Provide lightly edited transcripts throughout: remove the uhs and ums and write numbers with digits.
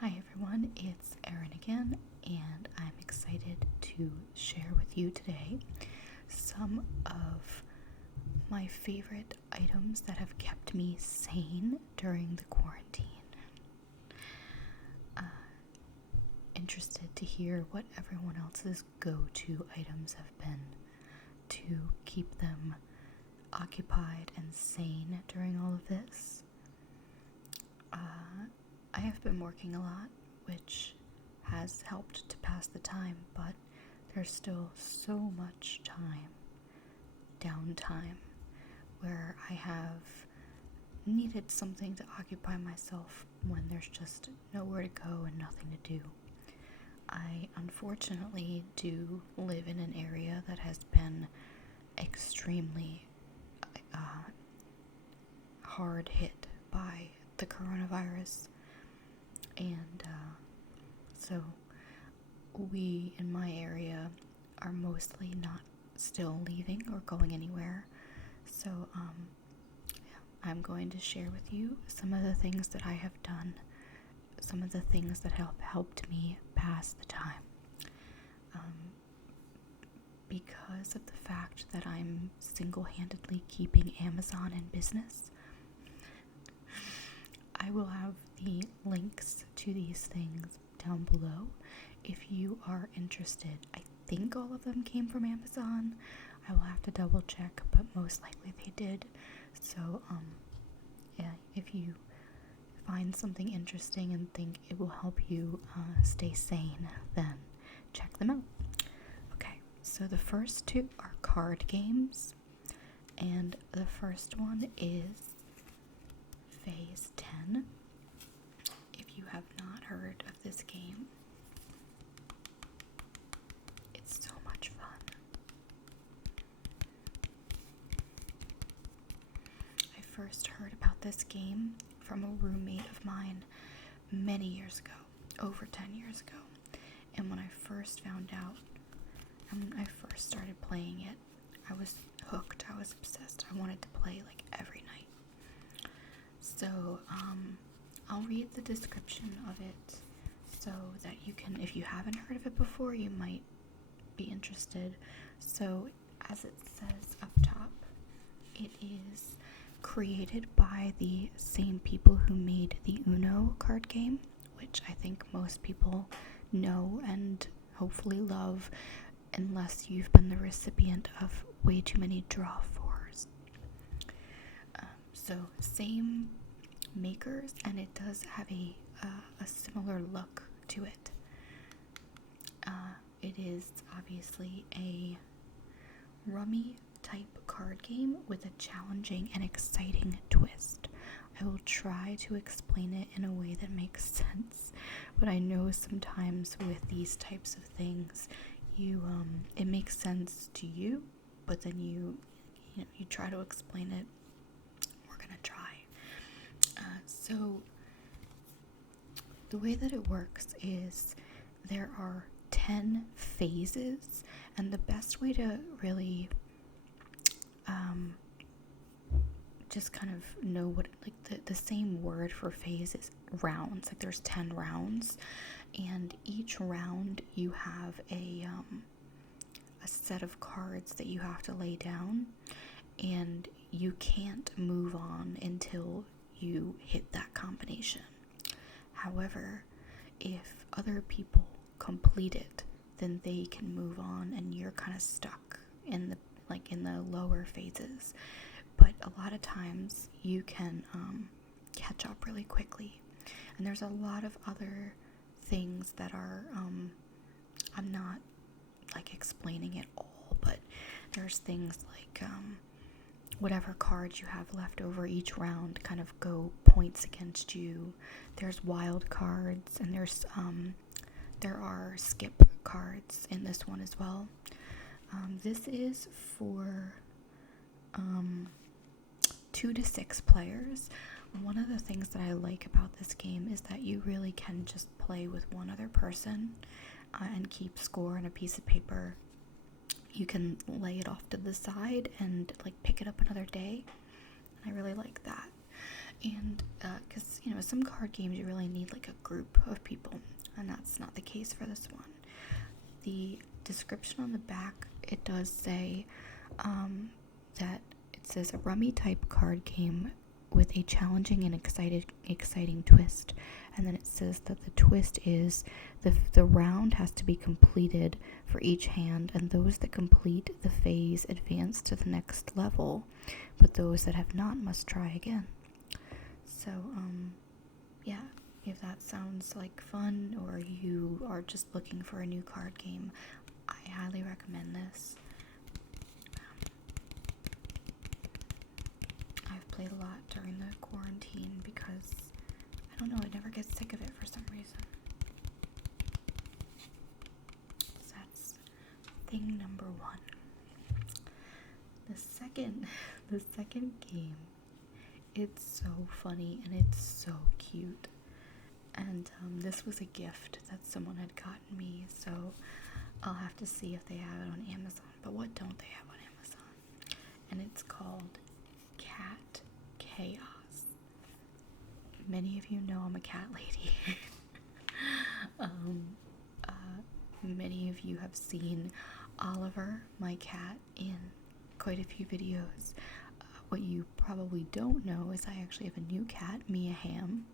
Hi everyone, it's Erin again, and I'm excited to share with you today some of my favorite items that have kept me sane during the quarantine. Interested to hear what everyone else's go-to items have been to keep them occupied and sane during all of this. I have been working a lot, which has helped to pass the time, but there's still so much downtime, where I have needed something to occupy myself when there's just nowhere to go and nothing to do. I unfortunately do live in an area that has been extremely hard hit by the coronavirus, and so we in my area are mostly not still leaving or going anywhere. So I'm going to share with you some of the things that I have done, some of the things that have helped me pass the time. Because of the fact that I'm single-handedly keeping Amazon in business, I will have the links to these things down below if you are interested. I think all of them came from Amazon. I will have to double check, but most likely they did. So, if you find something interesting and think it will help you stay sane, then check them out. Okay, so the first two are card games, and the first one is Phase 10. If you have not heard of this game, it's so much fun. I first heard about this game from a roommate of mine many years ago, over 10 years ago. And when I first found out, and I first started playing it, I was hooked. I was obsessed. I wanted to play like every night. So, I'll read the description of it so that you can, if you haven't heard of it before, you might be interested. So, as it says up top, it is created by the same people who made the Uno card game, which I think most people know and hopefully love, unless you've been the recipient of way too many draw fours. So same makers, and it does have a similar look to it. It is obviously a rummy type card game with a challenging and exciting twist. I will try to explain it in a way that makes sense, but I know sometimes with these types of things, it makes sense to you, but then you try to explain it. We're gonna try. So the way that it works is there are 10 phases, and the best way to really just kind of know what, like, the same word for phase is rounds. Like, there's 10 rounds, and each round you have a set of cards that you have to lay down, and you can't move on until you hit that combination. However, if other people complete it, then they can move on, and you're kind of stuck in the lower phases. But a lot of times you can catch up really quickly. And there's a lot of other things that are I'm not like explaining it all, but there's things like whatever cards you have left over each round kind of go points against you. There's wild cards, and there are skip cards in this one as well. This is for 2 to 6 players. One of the things that I like about this game is that you really can just play with one other person and keep score on a piece of paper. You can lay it off to the side and like pick it up another day. I really like that. And because some card games you really need like a group of people, and that's not the case for this one. The description on the back, it does say that it says a rummy type card game with a challenging and exciting twist. And then it says that the twist is the round has to be completed for each hand, and those that complete the phase advance to the next level, but those that have not must try again. So, yeah, if that sounds like fun, or you are just looking for a new card game, I highly recommend this. I've played a lot during the quarantine because, I don't know, I never get sick of it for some reason. So that's thing number one. The second game, it's so funny and it's so cute. And this was a gift that someone had gotten me, so I'll have to see if they have it on Amazon. But what don't they have on Amazon? And it's called Cat Chaos. Many of you know I'm a cat lady. Many of you have seen Oliver, my cat, in quite a few videos. What you probably don't know is I actually have a new cat, Mia Ham,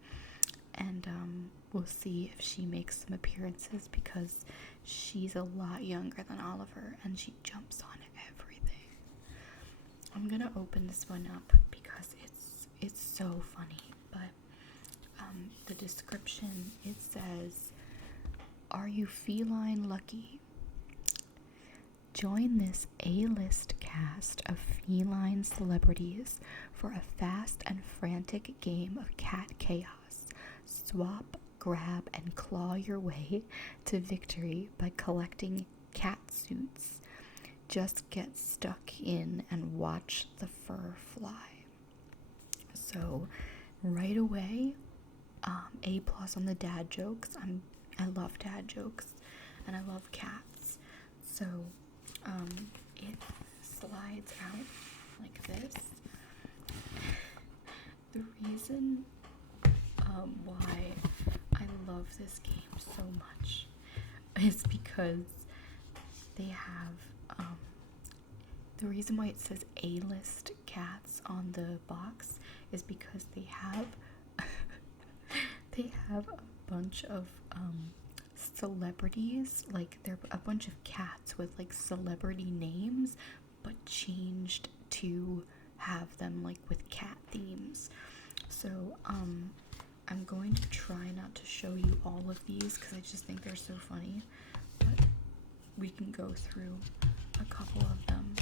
and we'll see if she makes some appearances because she's a lot younger than Oliver and she jumps on everything. I'm gonna open this one up because it's so funny, but the description, it says, "Are you feline lucky? Join this A-list cast of feline celebrities for a fast and frantic game of cat chaos. Swap, grab, and claw your way to victory by collecting cat suits. Just get stuck in and watch the fur fly." So right away, A+ on the dad jokes. I love dad jokes and I love cats. So it slides out like this. The reason why I love this game so much is because they have the reason why it says A-list cats on the box is because they have a bunch of celebrities, like they're a bunch of cats with like celebrity names but changed to have them like with cat themes. So I'm going to try not to show you all of these because I just think they're so funny, but we can go through a couple of them.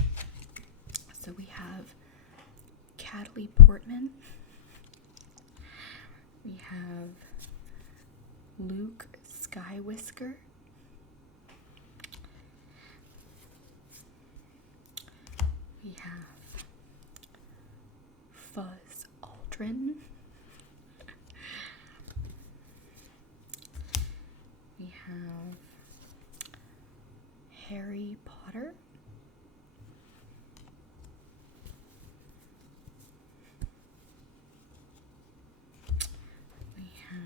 So we have Cataly Portman, we have Luke Skywhisker, we have Fuzz Aldrin, we have Harry Potter, we have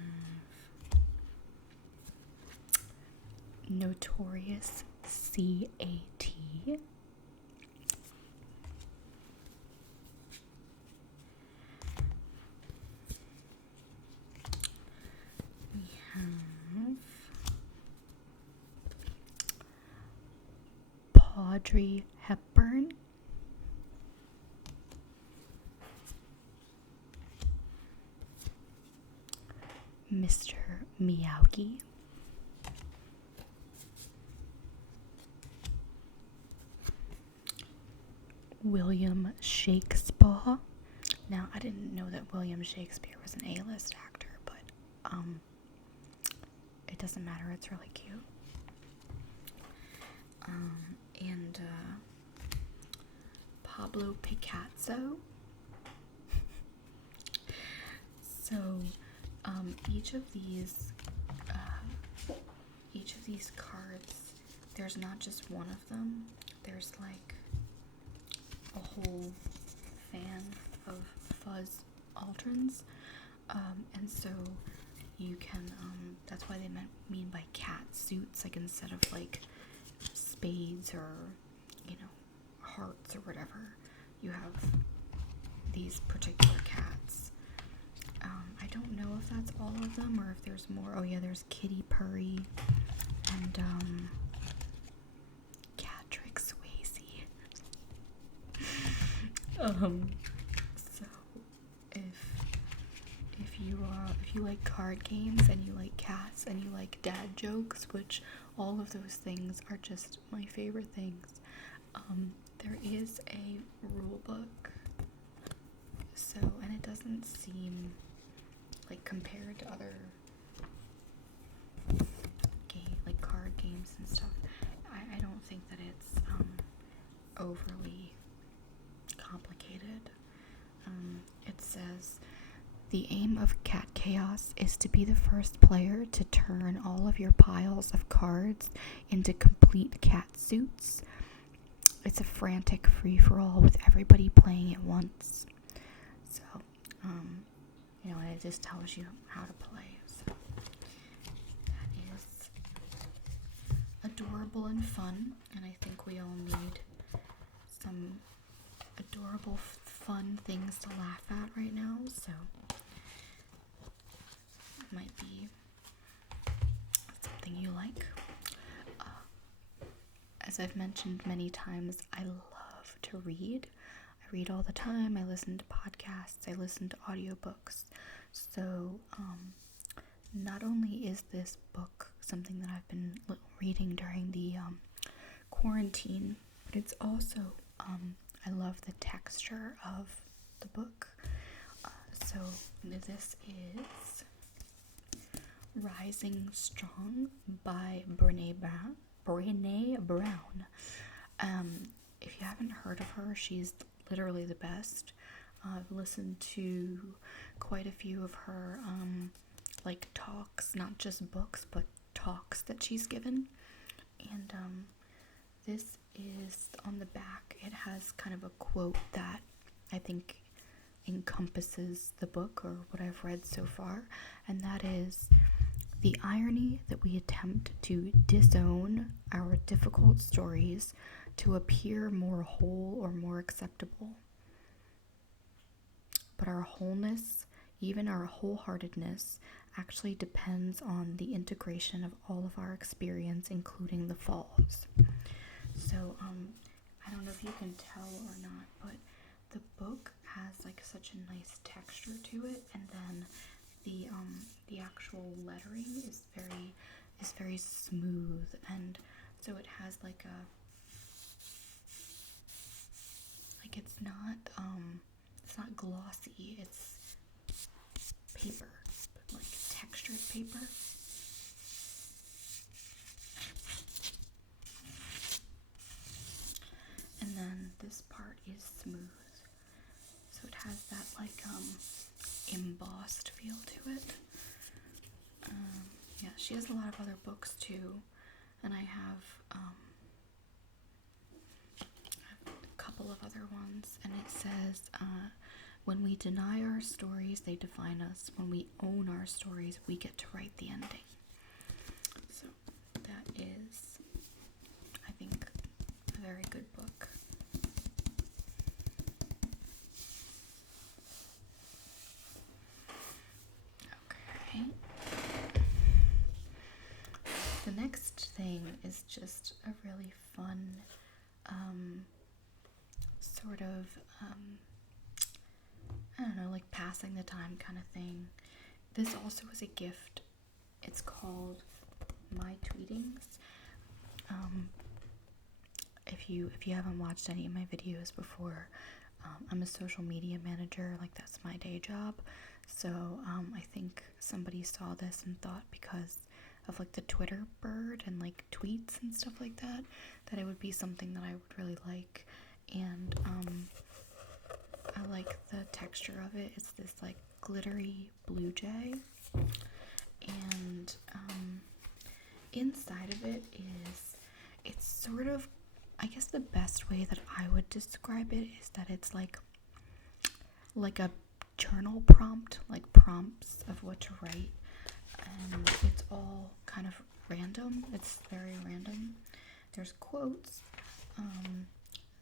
Notorious C.A.T., we have Audrey Hepburn, Mr. Miyagi, William Shakespeare. Now, I didn't know that William Shakespeare was an A-list actor, but it doesn't matter, it's really cute. And Pablo Picasso. So each of these cards, there's not just one of them, there's like a whole fan of Fuzz alterns, and so you can, that's why they mean by cat suits, like instead of like spades or, hearts or whatever, you have these particular cats. I don't know if that's all of them or if there's more. Oh yeah, there's Kitty Purry and Catrick Swayze. So if you like card games and you like cats and you like dad jokes, which all of those things are just my favorite things, there is a rule book. So, and it doesn't seem like, compared to other like card games and stuff, I don't think that it's overly complicated. It says, the aim of Cat Chaos is to be the first player to turn all of your piles of cards into complete cat suits. It's a frantic free-for-all with everybody playing at once. So, it just tells you how to play. So, that is adorable and fun, and I think we all need some adorable, fun things to laugh at right now, so it might be something you like. As I've mentioned many times, I love to read. I read all the time. I listen to podcasts. I listen to audiobooks. So, not only is this book something that I've been reading during the quarantine, but it's also, I love the texture of the book. So, this is Rising Strong by Brené Brown. If you haven't heard of her, she's literally the best. I've listened to quite a few of her like talks, not just books, but talks that she's given. And this is on the back. It has kind of a quote that I think encompasses the book, or what I've read so far, and that is, the irony that we attempt to disown our difficult stories to appear more whole or more acceptable. But our wholeness, even our wholeheartedness, actually depends on the integration of all of our experience, including the falls. So, I don't know if you can tell or not, but the book has like such a nice texture to it, and then the actual lettering is very smooth, and so it has like it's not glossy, it's paper, like textured paper. And then this part is smooth, so it has that like embossed feel to it. Yeah, she has a lot of other books too, and I have a couple of other ones, and it says, when we deny our stories, they define us. When we own our stories, we get to write the ending. So that is, I think, a very good book. Okay. The next thing is just a really fun, sort of, I don't know, like passing the time kind of thing. This also is a gift. It's called My Tweetings. If you haven't watched any of my videos before, I'm a social media manager, like that's my day job. So I think somebody saw this and thought, because of like the Twitter bird and like tweets and stuff like that, that it would be something that I would really like. And I like the texture of it. It's this like glittery blue jay, and inside of it it's sort of, I guess the best way that I would describe it is that it's like a journal prompt, like prompts of what to write, and it's all kind of random. It's very random. There's quotes.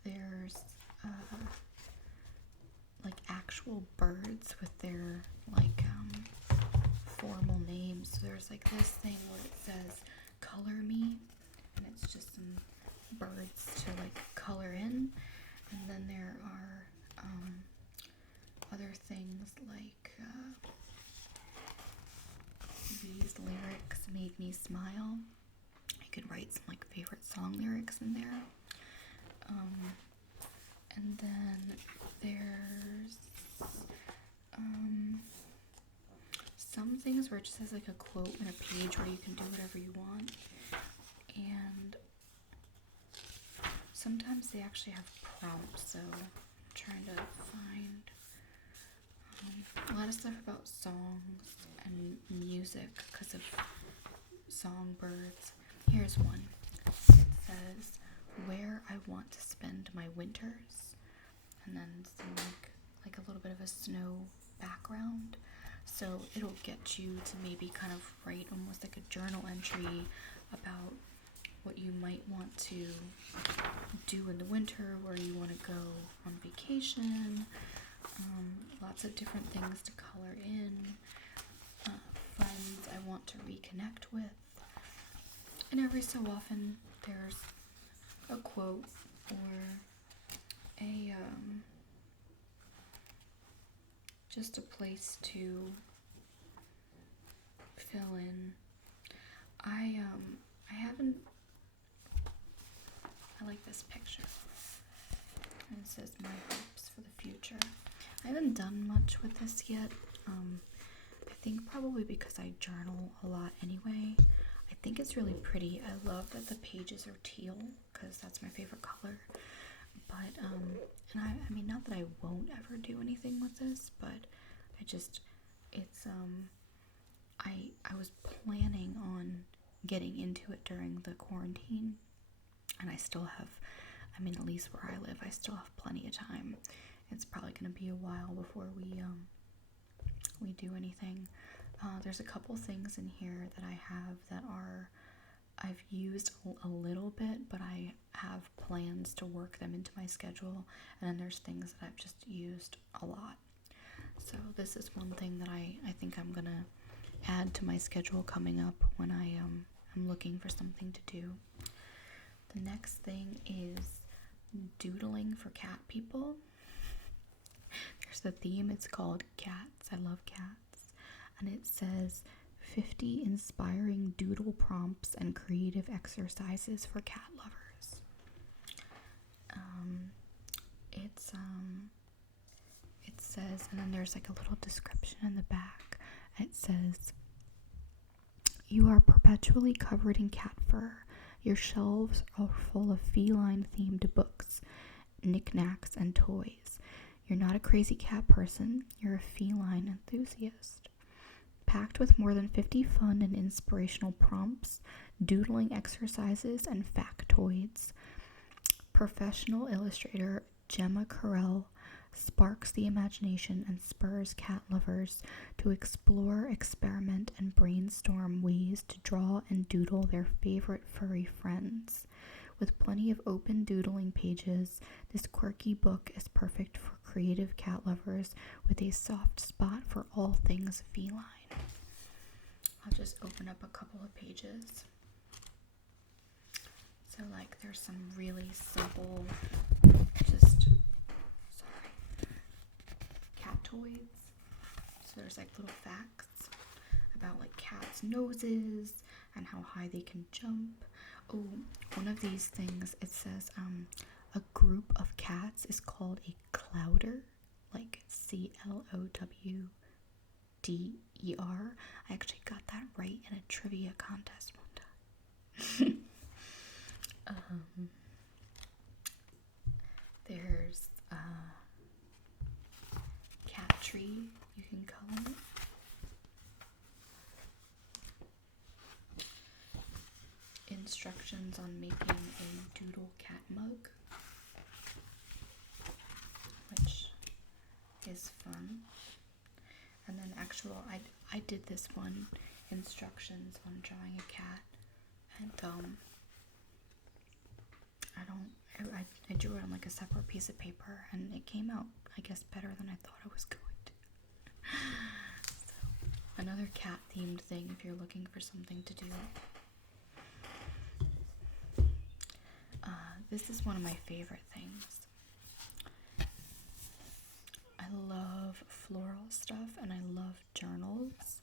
There's like actual birds with their like formal names. So there's like this thing where it says "color me," and it's just some birds to like color in. And then there are other things like these lyrics made me smile. You could write some like favorite song lyrics in there. And then there's some things where it just has like a quote and a page where you can do whatever you want. And sometimes they actually have prompts, so I'm trying to find a lot of stuff about songs and music because of songbirds. Here's one. It says, "Where I want to spend my winters," and then some like a little bit of a snow background. So it'll get you to maybe kind of write almost like a journal entry about what you might want to do in the winter, where you want to go on vacation, lots of different things to color in, friends I want to reconnect with, and every so often there's a quote or a just a place to fill in. I haven't. I like this picture. And it says "My hopes for the future." I haven't done much with this yet. I think probably because I journal a lot anyway. I think it's really pretty. I love that the pages are teal because that's my favorite color. But and I mean, not that I won't ever do anything with this, but I was planning on getting into it during the quarantine, and I still have, I mean, at least where I live, I still have plenty of time. It's probably going to be a while before we do anything. There's a couple things in here that I have that I've used a little bit, but I have plans to work them into my schedule, and then there's things that I've just used a lot. So this is one thing that I think I'm gonna add to my schedule coming up when I'm looking for something to do. The next thing is doodling for cat people. There's the theme. It's called Cats. I love cats. And it says 50 inspiring doodle prompts and creative exercises for cat lovers. It says, and then there's like a little description in the back. It says, "You are perpetually covered in cat fur. Your shelves are full of feline-themed books, knickknacks, and toys. You're not a crazy cat person. You're a feline enthusiast. Packed with more than 50 fun and inspirational prompts, doodling exercises, and factoids, professional illustrator Gemma Carell sparks the imagination and spurs cat lovers to explore, experiment, and brainstorm ways to draw and doodle their favorite furry friends. With plenty of open doodling pages, this quirky book is perfect for creative cat lovers with a soft spot for all things feline." I'll just open up a couple of pages. So like there's some really simple, cat toys. So there's like little facts about like cats' noses and how high they can jump. Oh, one of these things, it says a group of cats is called a clowder, like CLOWDER. I actually got that right in a trivia contest one time. There's cat tree, you can color it. Instructions on making a doodle cat mug, which is fun. actual, I did this one, instructions on drawing a cat, and I drew it on like a separate piece of paper, and it came out, I guess, better than I thought it was going to. So, another cat themed thing if you're looking for something to do. This is one of my favorite things. I love floral stuff and I love journals.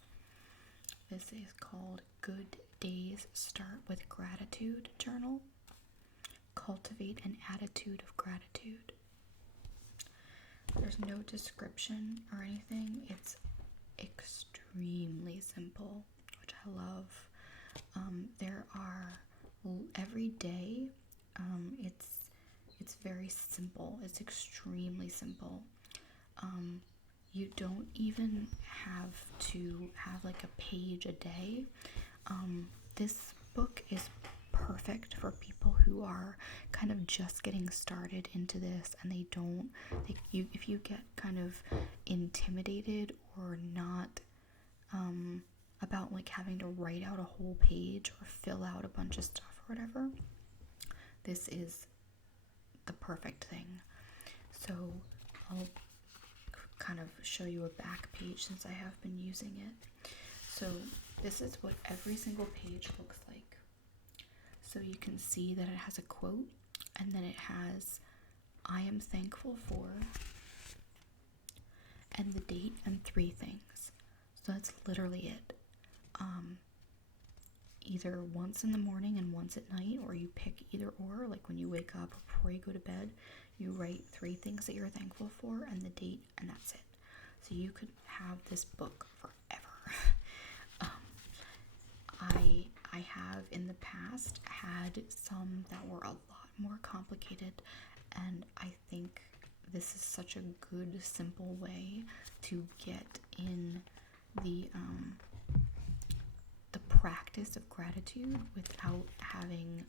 This is called Good Days Start with Gratitude Journal. Cultivate an attitude of gratitude. There's no description or anything. It's extremely simple, which I love. There are every day. It's very simple. It's extremely simple. You don't even have to have like a page a day. This book is perfect for people who are kind of just getting started into this, and if you get kind of intimidated or not about like having to write out a whole page or fill out a bunch of stuff or whatever, this is the perfect thing. So I'll kind of show you a back page since I have been using it. So this is what every single page looks like. So you can see that it has a quote, and then it has I am thankful for, and the date, and 3 things. So that's literally it. Either once in the morning and once at night, or you pick either or, like when you wake up or before you go to bed, you write 3 things that you're thankful for and the date, and that's it. So you could have this book forever. I have in the past had some that were a lot more complicated, and I think this is such a good, simple way to get in the practice of gratitude without having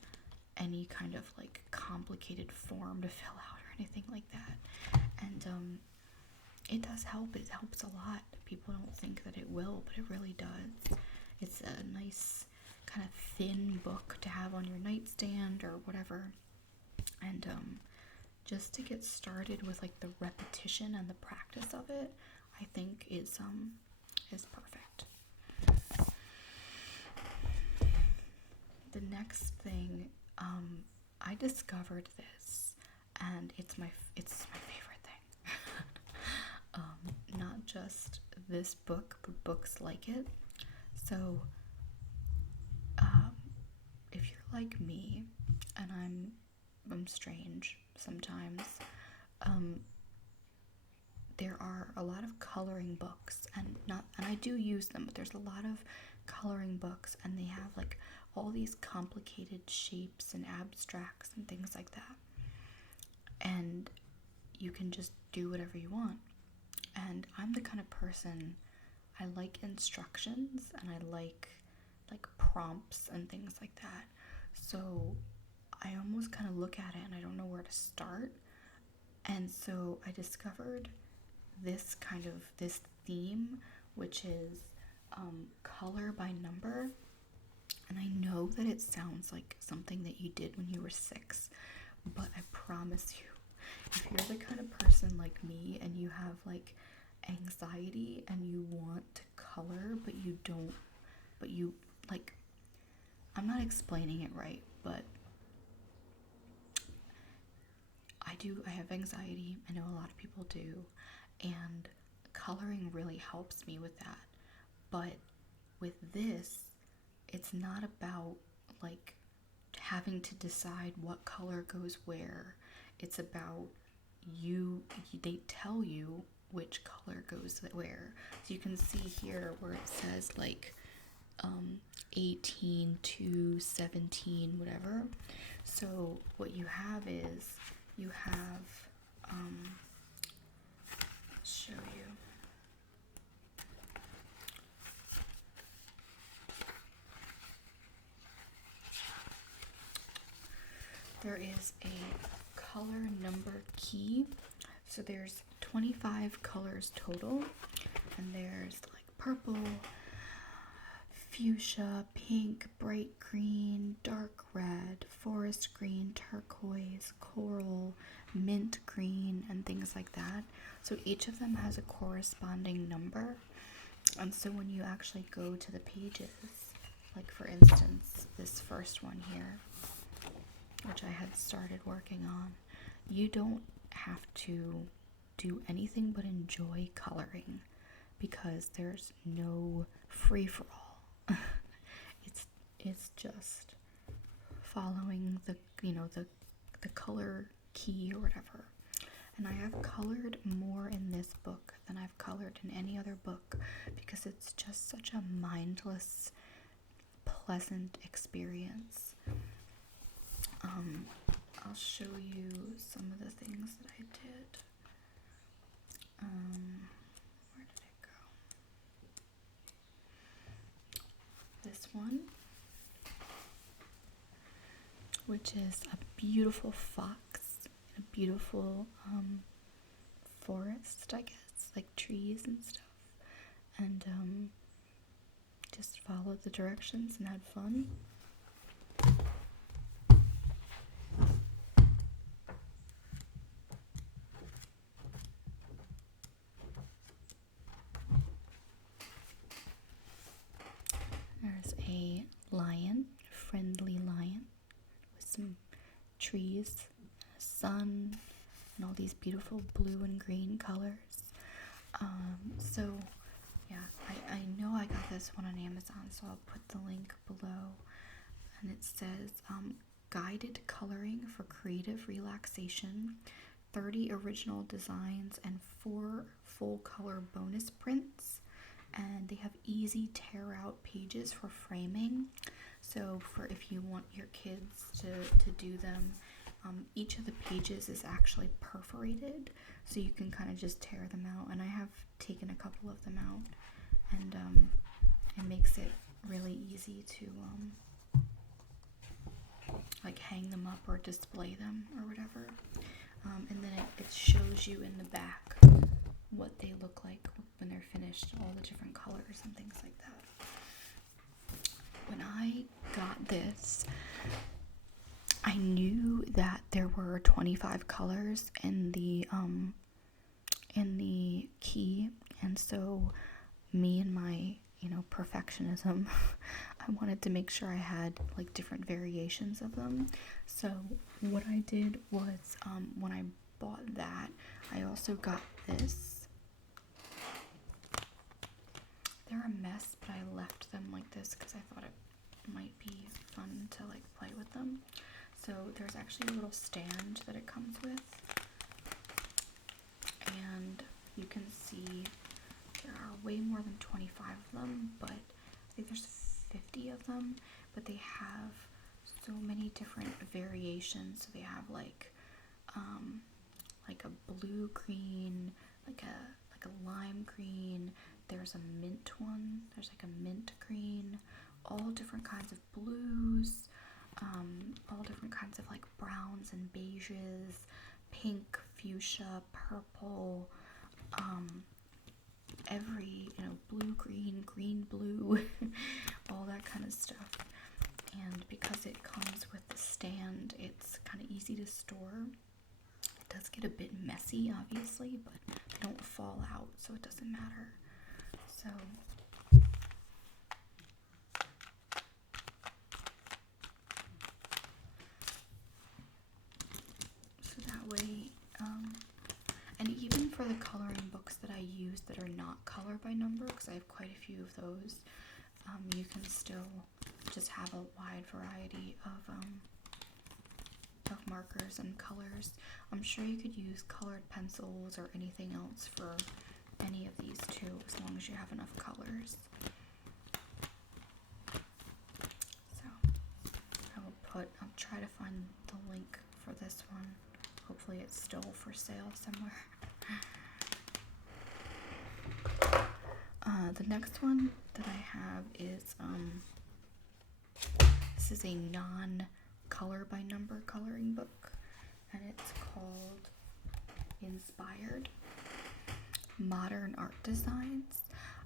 any kind of like complicated form to fill out or anything like that. And it does help. It helps a lot. People don't think that it will, but it really does. It's a nice kind of thin book to have on your nightstand or whatever. And just to get started with like the repetition and the practice of it, I think is perfect. The next thing, I discovered this, and it's my favorite thing. Not just this book, but books like it. So, if you're like me, and I'm strange sometimes, there are a lot of coloring books, and I do use them, but there's a lot of coloring books, and they have like all these complicated shapes and abstracts and things like that, and you can just do whatever you want. And I'm the kind of person, I like instructions, and I like prompts and things like that. So I almost kind of look at it and I don't know where to start. And so I discovered this theme, which is color by number. And I know that it sounds like something that you did when you were 6, but I promise you, if you're the kind of person like me and you have like anxiety and you want to color but you don't, but you like, I'm not explaining it right, but I have anxiety. I know a lot of people do, and coloring really helps me with that. But with this, it's not about like having to decide what color goes where. It's about they tell you which color goes where. So you can see here where it says like 18 to 17, whatever. So what you have is you have I'll show you. There is a color number key. So there's 25 colors total, and there's like purple, fuchsia, pink, bright green, dark red, forest green, turquoise, coral, mint green, and things like that. So each of them has a corresponding number. And so when you actually go to the pages, like for instance, this first one here, which I had started working on, you don't have to do anything but enjoy coloring because there's no free-for-all. it's just following the the color key or whatever. And I have colored more in this book than I've colored in any other book because it's just such a mindless, pleasant experience. I'll show you some of the things that I did. Where did it go? This one, which is a beautiful fox in a beautiful forest, I guess, like trees and stuff. And just followed the directions and had fun. There's a lion, a friendly lion, with some trees, a sun, and all these beautiful blue and green colors. So yeah, I know I got this one on Amazon, so I'll put the link below. And it says, guided coloring for creative relaxation, 30 original designs, and 4 full color bonus prints. And they have easy tear out pages for framing. So for if you want your kids to do them, each of the pages is actually perforated, so you can kind of just tear them out. And I have taken a couple of them out, and it makes it really easy to like hang them up or display them or whatever. And then it shows you in the back what they look like when they're finished, all the different colors and things like that. When I got this, I knew that there were 25 colors in the key, and so me and my perfectionism, I wanted to make sure I had like different variations of them. So what I did was when I bought that, I also got this. They're a mess, but I left them like this because I thought it might be fun to like play with them. So there's actually a little stand that it comes with, and you can see there are way more than 25 of them, but I think there's 50 of them, but they have so many different variations. So they have like a blue green, like a lime green, there's a mint one, there's like a mint green, all different kinds of blues, all different kinds of like browns and beiges, pink, fuchsia, purple, every, blue, green, green, blue, all that kind of stuff. And because it comes with the stand, it's kind of easy to store. It does get a bit messy, obviously, but they don't fall out, so it doesn't matter. So that way, and even for the coloring books that I use that are not color by number, because I have quite a few of those, you can still just have a wide variety of markers and colors. I'm sure you could use colored pencils or anything else for any of these too, as long as you have enough colors. So I'll try to find the link for this one. Hopefully it's still for sale somewhere. The next one that I have is this is a non-color by number coloring book, and it's called Inspired Modern Art Designs.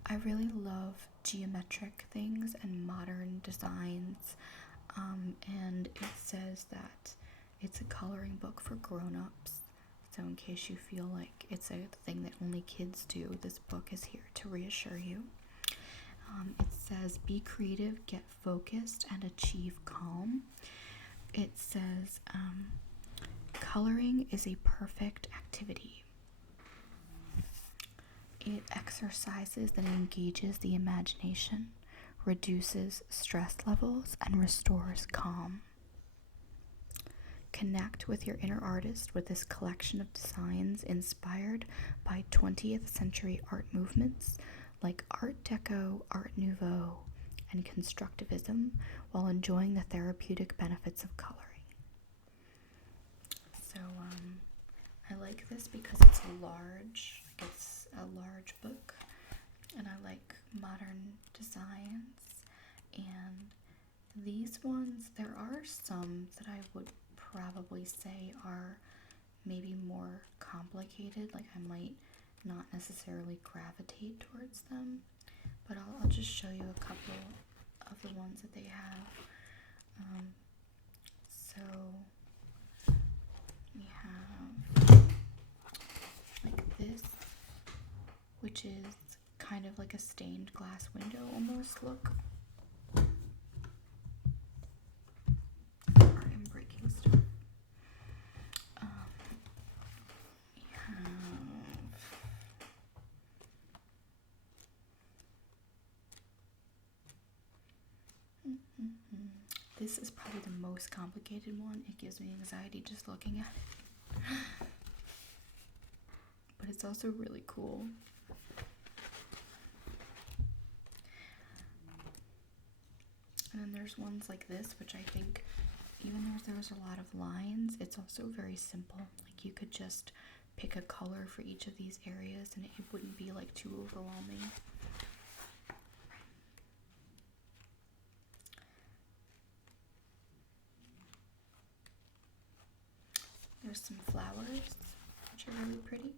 I really love geometric things and modern designs. And it says that it's a coloring book for grown-ups. So in case you feel like it's a thing that only kids do, this book is here to reassure you. It says, be creative, get focused, and achieve calm. It says, coloring is a perfect activity. It exercises and engages the imagination, reduces stress levels, and restores calm. Connect with your inner artist with this collection of designs inspired by 20th century art movements like Art Deco, Art Nouveau, and Constructivism while enjoying the therapeutic benefits of coloring. So I like this because it's large. It's a large book, and I like modern designs. And these ones, there are some that I would probably say are maybe more complicated. Like I might not necessarily gravitate towards them, but I'll just show you a couple of the ones that they have. So we have like this, which is kind of like a stained glass window almost look. Sorry, I'm breaking stuff. We have this is probably the most complicated one. It gives me anxiety just looking at it. But it's also really cool. And then there's ones like this, which I think, even though there's a lot of lines, it's also very simple. Like you could just pick a color for each of these areas and it wouldn't be like too overwhelming. There's some flowers, which are really pretty.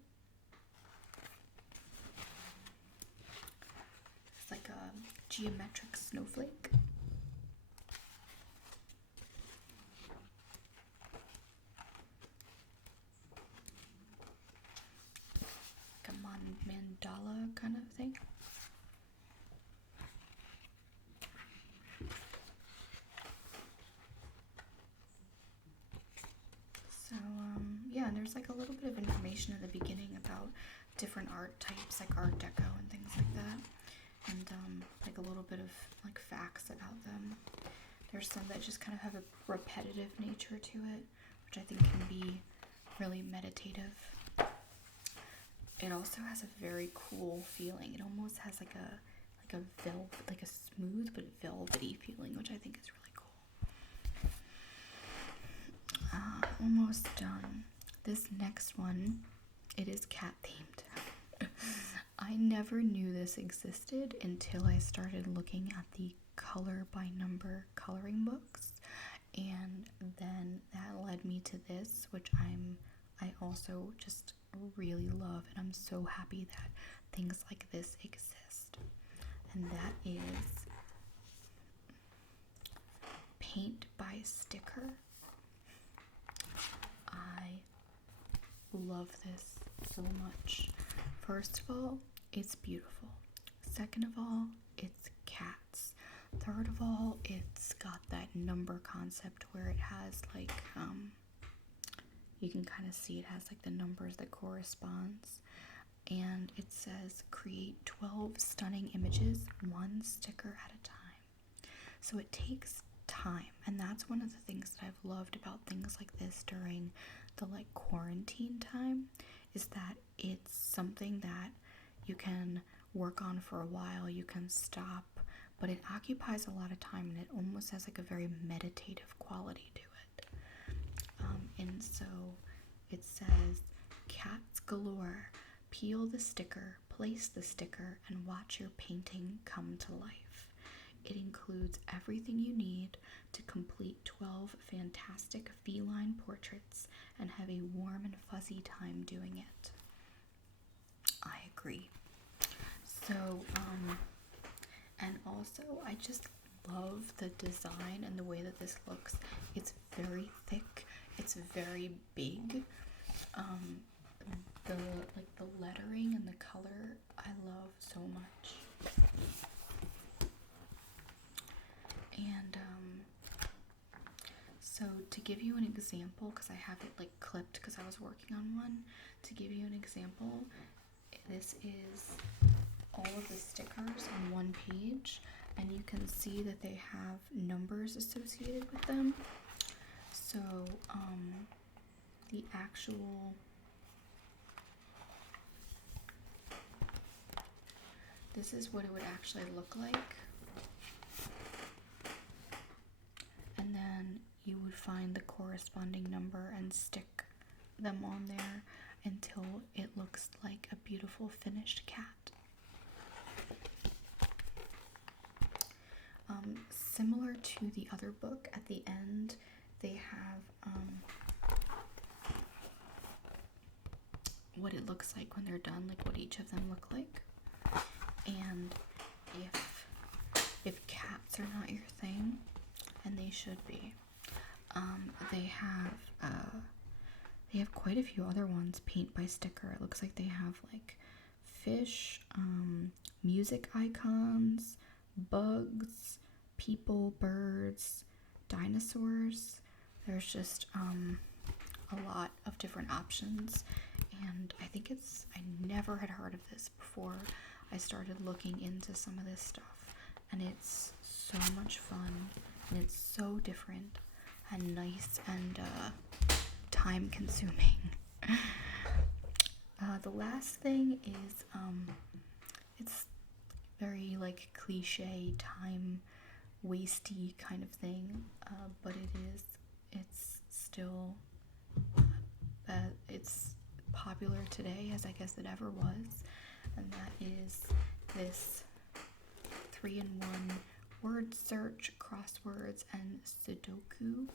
It's like a geometric snowflake. Like a mandala kind of thing. So, yeah, and there's like a little bit of information at the beginning about different art types, like Art Deco and things like that. And like a little bit of like facts about them. There's some that just kind of have a repetitive nature to it, which I think can be really meditative. It also has a very cool feeling. It almost has like a smooth but velvety feeling, which I think is really cool. Almost done. This next one, it is cat themed. I never knew this existed until I started looking at the color by number coloring books, and then that led me to this, which I also just really love, and I'm so happy that things like this exist. And that is Paint by Sticker. I love this so much. First of all, it's beautiful. Second of all, it's cats. Third of all, it's got that number concept where it has like you can kind of see it has like the numbers that corresponds, and it says create 12 stunning images, one sticker at a time. So it takes time, and that's one of the things that I've loved about things like this during the like quarantine time, is that it's something that you can work on for a while, you can stop, but it occupies a lot of time, and it almost has like a very meditative quality to it. And so it says, cats galore, peel the sticker, place the sticker, and watch your painting come to life. It includes everything you need to complete 12 fantastic feline portraits and have a warm and fuzzy time doing it. I agree. So, also, I just love the design and the way that this looks. It's very thick. It's very big. Um, the lettering and the color I love so much. And so to give you an example, because I have it like clipped because I was working on one. To give you an example, this is all of the stickers on one page, and you can see that they have numbers associated with them. So the actual this is what it would actually look like, and then you would find the corresponding number and stick them on there until it looks like a beautiful finished cat. Similar to the other book, at the end they have what it looks like when they're done, like what each of them look like. And if cats are not your thing, and they should be, they have quite a few other ones, paint by sticker. It looks like they have like fish, music icons, bugs, people, birds, dinosaurs. There's just a lot of different options, and I think I never had heard of this before I started looking into some of this stuff, and it's so much fun, and it's so different and nice and time consuming. The last thing is it's very like cliche, time wasty kind of thing, but it's still it's popular today, as I guess it ever was, and that is this 3-in-1 word search, crosswords, and Sudoku.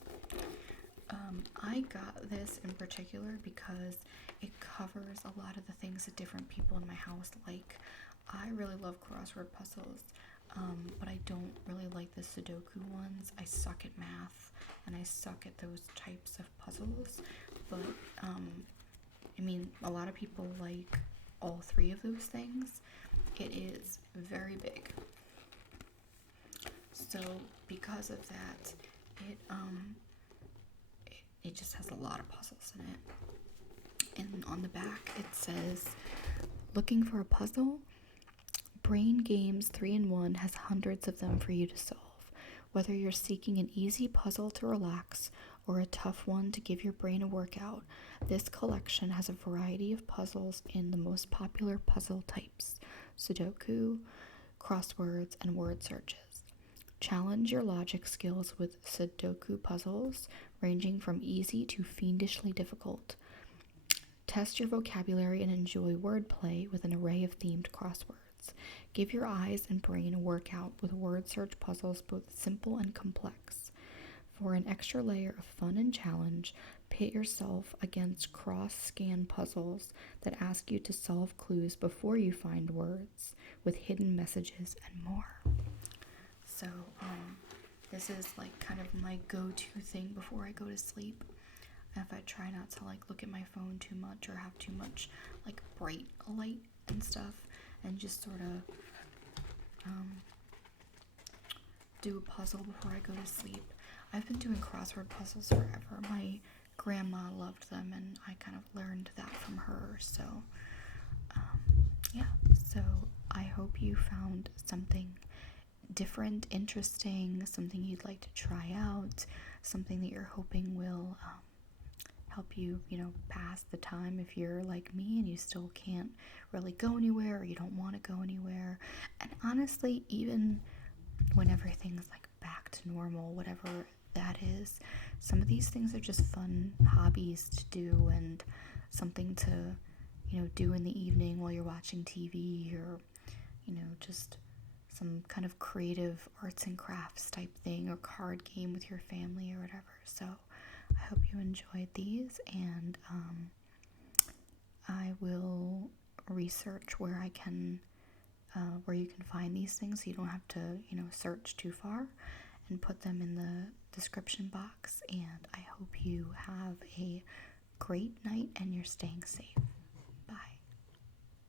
I got this in particular because it covers a lot of the things that different people in my house like. I really love crossword puzzles, but I don't really like the Sudoku ones. I suck at math, and I suck at those types of puzzles, but I mean, a lot of people like all three of those things. It is very big. So because of that, it just has a lot of puzzles in it. And on the back it says, looking for a puzzle? Brain Games 3-in-1 has hundreds of them for you to solve. Whether you're seeking an easy puzzle to relax or a tough one to give your brain a workout, this collection has a variety of puzzles in the most popular puzzle types: Sudoku, crosswords, and word searches. Challenge your logic skills with Sudoku puzzles, ranging from easy to fiendishly difficult. Test your vocabulary and enjoy wordplay with an array of themed crosswords. Give your eyes and brain a workout with word search puzzles, both simple and complex. For an extra layer of fun and challenge, pit yourself against cross-scan puzzles that ask you to solve clues before you find words, with hidden messages and more. So, this is like kind of my go-to thing before I go to sleep. If I try not to like look at my phone too much or have too much like bright light and stuff, and just sort of do a puzzle before I go to sleep. I've been doing crossword puzzles forever. My grandma loved them, and I kind of learned that from her. So, yeah. So I hope you found something different, interesting, something you'd like to try out, something that you're hoping will help you, pass the time if you're like me and you still can't really go anywhere, or you don't want to go anywhere. And honestly, even when everything's like back to normal, whatever that is, some of these things are just fun hobbies to do, and something to, do in the evening while you're watching TV, or, just some kind of creative arts and crafts type thing, or card game with your family or whatever. So I hope you enjoyed these, and I will research where I can where you can find these things so you don't have to, search too far, and put them in the description box. And I hope you have a great night and you're staying safe.